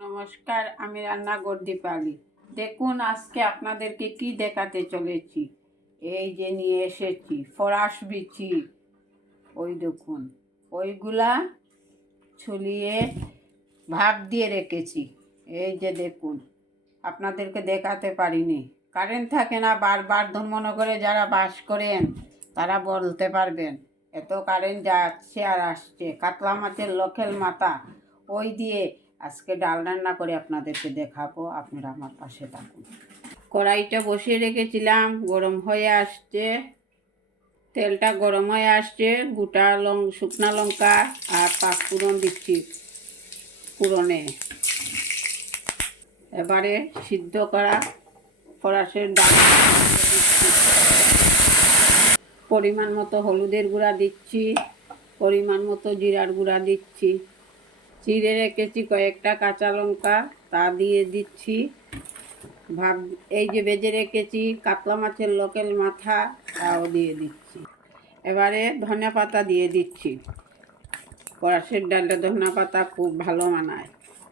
নমস্কার, আমি রান্নাঘর দীপালি। দেখুন আজকে আপনাদেরকে কি দেখাতে চলেছি। এই যে নিয়ে এসেছি ফরাস বিচি, ওই দেখুন ওইগুলা ছুলিয়ে ভাগ দিয়ে রেখেছি। এই যে দেখুন, আপনাদেরকে দেখাতে পারিনি, কারেন্ট থাকে না। বারবার মনে করে যারা বাস করেন তারা বলতে পারবেন, এত কারেন্ট যাচ্ছে আর আসছে। কাতলা মাছের লোকেল মাথা ওই দিয়ে আজকে ডাল রান্না করে আপনাদেরকে দেখাবো, আপনারা আমার পাশে থাকুন। কড়াইটা বসিয়ে রেখেছিলাম, গরম হয়ে আসছে, তেলটা গরম হয়ে আসছে। গোটা শুকনা লঙ্কা আর পাঁচফোড়ন দিচ্ছি ফোড়নে। এবারে সিদ্ধ করা ফরাসের ডাল দিচ্ছি। পরিমাণ মতো হলুদের গুঁড়া দিচ্ছি, পরিমাণ মতো জিরার গুঁড়া দিচ্ছি। চিড়ে রেখেছি কয়েকটা কাঁচা লঙ্কা, তা দিয়ে দিচ্ছি। এই যে ভেজে রেখেছি কাতলা মাছের লোকেল মাথা, তাও দিয়ে দিচ্ছি। এবারে ধনিয়া পাতা দিয়ে দিচ্ছি। ফরাসের ডালটা ধনিয়া পাতা খুব ভালো মানায়।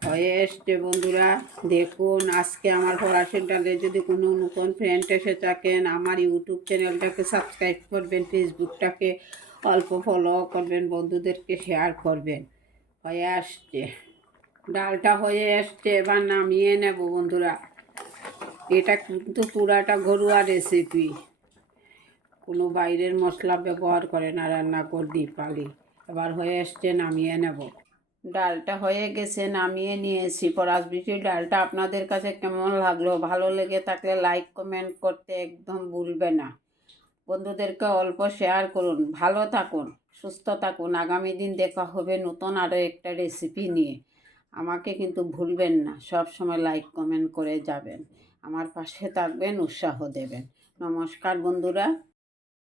হয়ে এসছে বন্ধুরা, দেখুন আজকে আমার ফরাসের ডালে যদি কোনো নতুন ফ্রেন্ড এসে থাকেন, আমার ইউটিউব চ্যানেলটাকে সাবস্ক্রাইব করবেন, ফেসবুকটাকে অল্প ফলো করবেন, বন্ধুদেরকে শেয়ার করবেন। হয়ে আসছে ডালটা, হয়ে এসছে। এবার নামিয়ে নেব বন্ধুরা। এটা কিন্তু পুরাটা ঘরোয়া রেসিপি, কোনো বাইরের মশলা ব্যবহার করে না রান্নাঘর দীপালি। এবার হয়ে এসছে, নামিয়ে নেব। ডালটা হয়ে গেছে, নামিয়ে নিয়েছি। ফরাস বিচির ডালটা আপনাদের কাছে কেমন লাগলো? ভালো লেগে থাকলে লাইক কমেন্ট করতে একদম ভুলবে না। বন্ধুদেরকে অল্প শেয়ার করুন। ভালো থাকুন, সুস্থ থাকুন। আগামী দিন দেখা হবে নতুন আরও একটা রেসিপি নিয়ে। আমাকে কিন্তু ভুলবেন না, সব সময় লাইক কমেন্ট করে যাবেন, আমার পাশে থাকবেন, উৎসাহ দেবেন। নমস্কার বন্ধুরা।